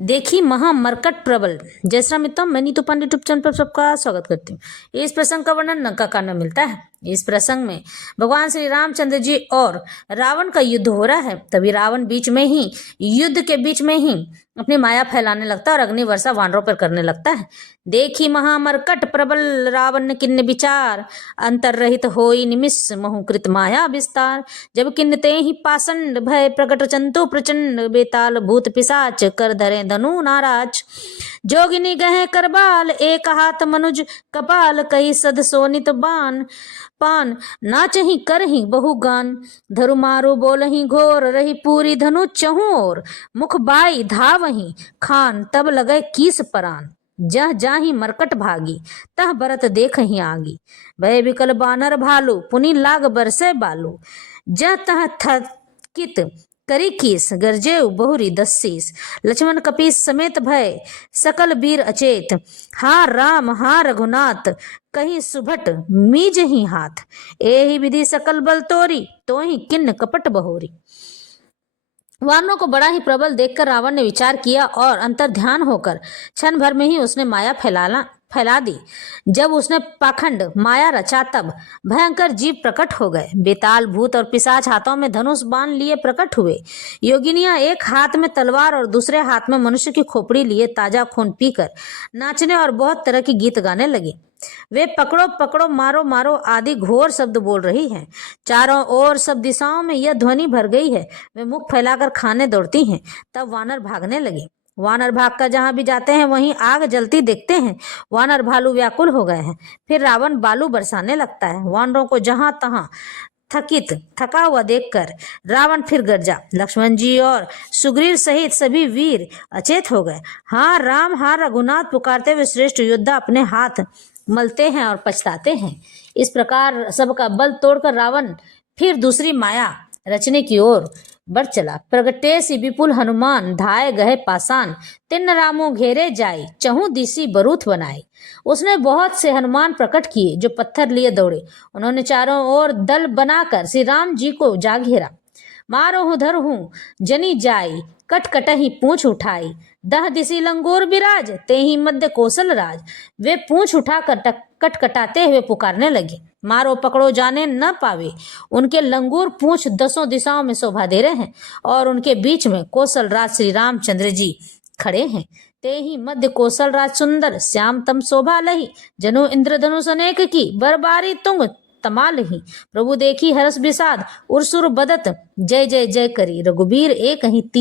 देखी महामरकट प्रबल। जय श्री राम मित्रों, मैं नीतू पांडे यूट्यूब चैनल पर सबका स्वागत करती हूँ। इस प्रसंग का वर्णन नक्काकार में मिलता है। इस प्रसंग में भगवान श्री रामचंद्र जी और रावण का युद्ध हो रहा है। तभी रावण युद्ध के बीच में ही अपनी माया फैलाने लगता है और अग्नि वर्षा वानरों पर करने लगता है। देखी महामरकट प्रबल, रावण किन्न विचार, अंतर रहित होई निमिष महुकृत माया विस्तार। जब किन्न ते ही पाषंड, भय प्रकट चंतु प्रचंड, बेताल भूत पिशाच, कर धरे धनु नाराज। जोगिनी गहे करबाल, एक हाथ मनुज कपाल, कही सद सोनित बान पान, नाचही करही बहु गान। धरु मारु बोलही घोर, रही पूरी धनु चहु ओर, मुख बाई धावही खान, तब लगे कीस परान। जह जाही मरकट भागी, तह बरत देखही आगी, भय विकल बानर भालू, पुनि लाग बरसे बालू। जह तह थकित करी कीस, गरजे बहुरी दस्सीस। लक्ष्मण कपीस समेत भय, सकल वीर अचेत, हा राम हा रघुनाथ, कहीं सुभट मीज ही हाथ। एहि विधि सकल बल तोरी, तो ही किन्न कपट बहोरी। वानरों को बड़ा ही प्रबल देखकर रावण ने विचार किया और अंतर ध्यान होकर क्षण भर में ही उसने माया फैला दी। जब उसने पाखंड माया रचा तब भयंकर जीव प्रकट हो गए। बेताल भूत और पिशाच हाथों में धनुष बाण लिए प्रकट हुए। योगिनियां एक हाथ में तलवार और दूसरे हाथ में मनुष्य की खोपड़ी लिए ताजा खून पीकर नाचने और बहुत तरह की गीत गाने लगी। वे पकड़ो पकड़ो मारो मारो आदि घोर शब्द बोल रही हैं। चारों ओर सब दिशाओं में यह ध्वनि भर गई है। वे मुख फैलाकर खाने दौड़ती हैं। तब वानर भागने लगे। वानर भागकर जहां भी जाते हैं वहीं आग जलती देखते हैं। वानर भालू व्याकुल हो गए हैं। फिर रावण बालू बरसाने लगता है। वानरों को जहां तहां थका हुआ देखकर रावण फिर गरजा। लक्ष्मण जी और सुग्रीव सहित सभी वीर अचेत हो गए। हाँ राम हाँ रघुनाथ पुकारते हुए श्रेष्ठ योद्धा अपने हाथ मलते हैं और पछताते हैं। इस प्रकार सबका बल तोड़कर रावण फिर दूसरी माया रचने की ओर बढ़ चला। प्रगटे सी विपुल हनुमान, धाये गए पाषाण, तिन्न रामों घेरे जाई, चहु दिसी बरूथ बनाई। उसने बहुत से हनुमान प्रकट किए जो पत्थर लिए दौड़े। उन्होंने चारों ओर दल बनाकर श्री राम जी को जा घेरा। मारो धरहूं जनी जाई, कट कटही पूंछ उठाई, दह दिसी लंगूर विराज, ते ही मध्य कौशल राज। वे पूंछ उठाकर कटकटाते हुए पुकारने लगे। मारो पकड़ो जाने न पावे, उनके लंगूर पूंछ दसों दिशाओं में शोभा दे रहे हैं और उनके बीच में कौशल राज श्री रामचंद्र जी खड़े हैं। ते ही मध्य कौशल राज सुंदर, श्याम तम शोभा लही, जनु इंद्रधनुष अनेक की, बरबारी तुंग तमाल ही। प्रभु देखी हरस विषाद, उर्सुर बदत, जय जय जय करी, रघुबीर एक ही तीर